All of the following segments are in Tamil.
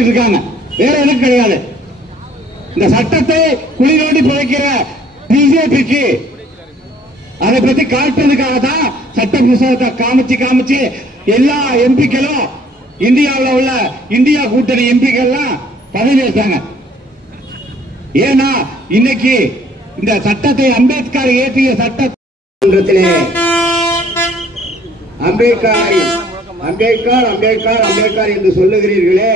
இருக்காங்க வேற எதுவும் கிடையாது. இந்த சட்டத்தை குழி நோண்டி புதைக்கிற பிஜேபிக்கு அதை பத்தி காட்டுறதுக்காக தான் சட்ட புத்தகத்தை காமிச்சு காமிச்சு எல்லா எம்பிக்களும் இந்தியாவுல உள்ள இந்தியா கூட்டணி எம்பிக்கள்லாம் பதவி ஏற்றாங்க. ஏன்னா இன்னைக்கு இந்த சட்டத்தை அம்பேத்கர் இயற்றிய சட்டத்திலே அம்பேத்கர் அம்பேத்கர் அம்பேத்கர் அம்பேத்கர் என்று சொல்லுகிறீர்களே.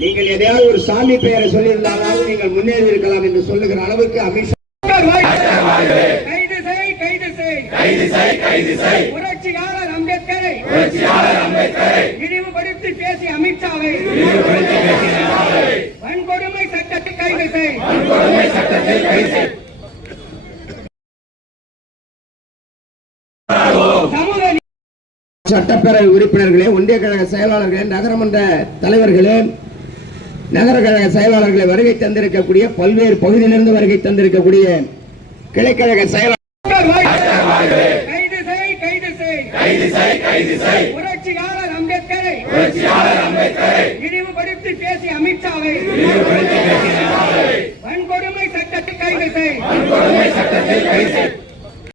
நீங்கள் எதையாவது ஒரு சாமி பெயரை சொல்லியிருந்தாலும் நீங்கள் முன்னேறி இருக்கலாம் என்று சொல்லுகிற அளவுக்கு அமித்ஷா கைது செய் கைது செய் கைது செய், கைது செய். புரட்சியாளர் அம்பேத்கரை புரட்சியாளர் அம்பேத்கரை. இழிவுபடுத்தி பேசிய அமித்ஷாவை வன்கொடுமை சட்டத்தை கைது செய் கொடுமை சட்டத்தை கைது சட்டப்பேரவை உறுப்பினர்களே ஒன்றிய கழக செயலாளர்களே நகரமன்ற தலைவர்களே நகர கழக செயலாளர்களை வருகை தந்திருக்கக்கூடிய பல்வேறு பகுதியிலிருந்து வருகை தந்திருக்கக்கூடிய கிளைக்கழக செயலாளர். கைது செய் கைது செய் கைது செய், கைது செய். புரட்சியாளர் அம்பேத்கரை புரட்சியாளர் அம்பேத்கரை இழிவுபடுத்தி பேசிய அமித்ஷாவை வன்கொடுமை சட்டத்தை கைது செய் கொடுமை சட்டத்தை கைது செய்.